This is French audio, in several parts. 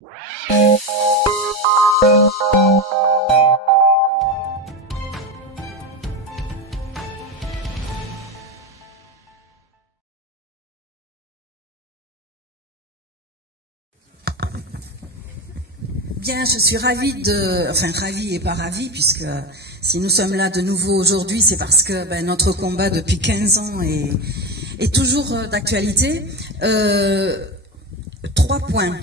Bien, je suis ravie ravie et pas ravie, puisque si nous sommes là de nouveau aujourd'hui, c'est parce que notre combat depuis 15 ans est toujours d'actualité. 3 points.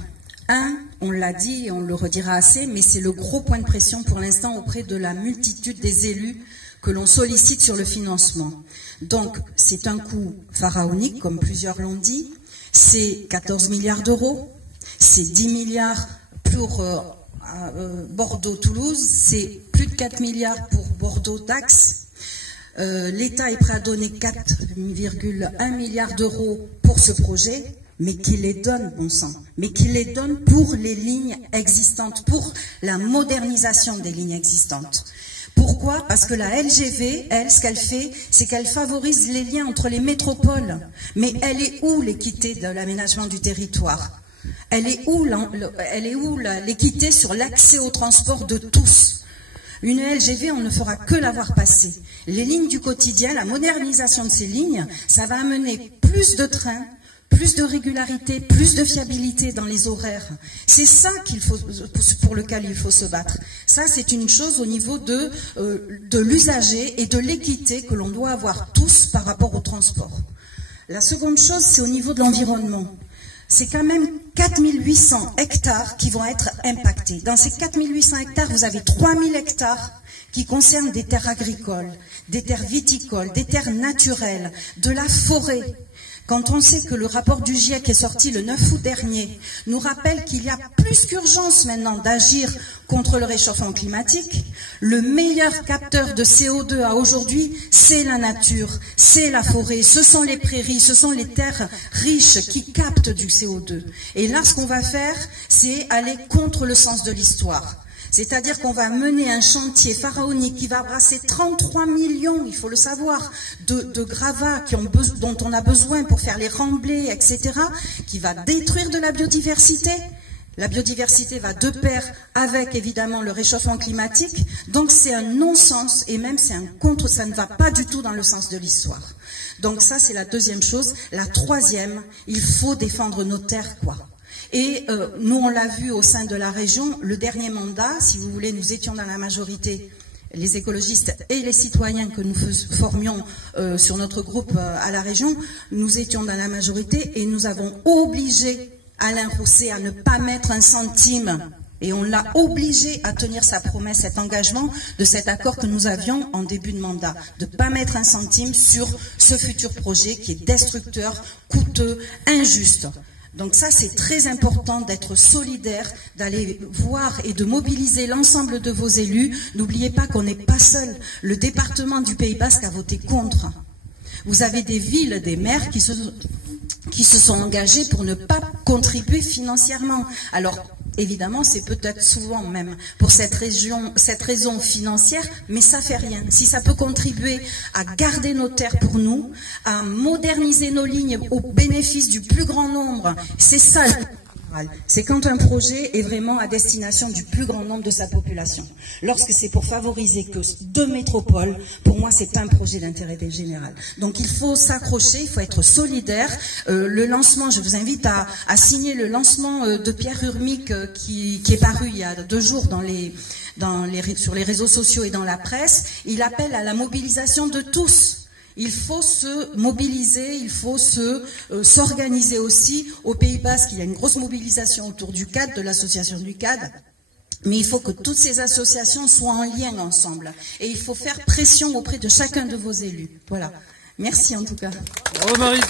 1, on l'a dit et on le redira assez, mais c'est le gros point de pression pour l'instant auprès de la multitude des élus que l'on sollicite sur le financement. Donc, c'est un coût pharaonique, comme plusieurs l'ont dit. C'est 14 milliards d'euros, c'est 10 milliards pour Bordeaux-Toulouse, c'est plus de 4 milliards pour Bordeaux-Dax. L'État est prêt à donner 4,1 milliards d'euros pour ce projet, mais qu'il les donne, bon sang, mais qu'il les donne pour les lignes existantes, pour la modernisation des lignes existantes. Pourquoi? Parce que la LGV, elle, ce qu'elle fait, c'est qu'elle favorise les liens entre les métropoles. Mais elle est où l'équité de l'aménagement du territoire? Elle est où l'équité sur l'accès au transport de tous? Une LGV, on ne fera que la voir passer. Les lignes du quotidien, la modernisation de ces lignes, ça va amener plus de trains, plus de régularité, plus de fiabilité dans les horaires. C'est ça pour lequel il faut se battre. Ça, c'est une chose au niveau de l'usager et de l'équité que l'on doit avoir tous par rapport au transport. La seconde chose, c'est au niveau de l'environnement. C'est quand même 4800 hectares qui vont être impactés. Dans ces 4800 hectares, vous avez 3000 hectares qui concernent des terres agricoles, des terres viticoles, des terres naturelles, de la forêt. Quand on sait que le rapport du GIEC est sorti le 9 août dernier nous rappelle qu'il y a plus qu'urgence maintenant d'agir contre le réchauffement climatique, le meilleur capteur de CO2 à aujourd'hui, c'est la nature, c'est la forêt, ce sont les prairies, ce sont les terres riches qui captent du CO2. Et là, ce qu'on va faire, c'est aller contre le sens de l'histoire. C'est-à-dire qu'on va mener un chantier pharaonique qui va brasser 33 millions, il faut le savoir, de gravats dont on a besoin pour faire les remblais, etc., qui va détruire de la biodiversité. La biodiversité va de pair avec, évidemment, le réchauffement climatique. Donc c'est un non-sens et même c'est un contre, ça ne va pas du tout dans le sens de l'histoire. Donc ça, c'est la deuxième chose. La troisième, il faut défendre nos terres, quoi. Et nous, on l'a vu au sein de la région, le dernier mandat, si vous voulez, nous étions dans la majorité, les écologistes et les citoyens que nous formions sur notre groupe à la région, nous étions dans la majorité et nous avons obligé Alain Rousset à ne pas mettre un centime. Et on l'a obligé à tenir sa promesse, cet engagement de cet accord que nous avions en début de mandat, de ne pas mettre un centime sur ce futur projet qui est destructeur, coûteux, injuste. Donc ça, c'est très important d'être solidaire, d'aller voir et de mobiliser l'ensemble de vos élus. N'oubliez pas qu'on n'est pas seul. Le département du Pays Basque a voté contre. Vous avez des villes, des maires qui se sont engagés pour ne pas contribuer financièrement. Alors, évidemment, c'est peut-être souvent même pour cette raison financière, mais ça fait rien. Si ça peut contribuer à garder nos terres pour nous, à moderniser nos lignes au bénéfice du plus grand nombre, c'est ça. C'est quand un projet est vraiment à destination du plus grand nombre de sa population. Lorsque c'est pour favoriser que deux métropoles, pour moi, c'est un projet d'intérêt général. Donc il faut s'accrocher, il faut être solidaire. Le lancement, je vous invite à signer le lancement de Pierre Urmic qui est paru il y a 2 jours sur les réseaux sociaux et dans la presse. Il appelle à la mobilisation de tous. Il faut se mobiliser, il faut s'organiser aussi. Au Pays Basque, il y a une grosse mobilisation autour du CAD, de l'association du CAD. Mais il faut que toutes ces associations soient en lien ensemble. Et il faut faire pression auprès de chacun de vos élus. Voilà. Merci en tout cas. Bravo Marie.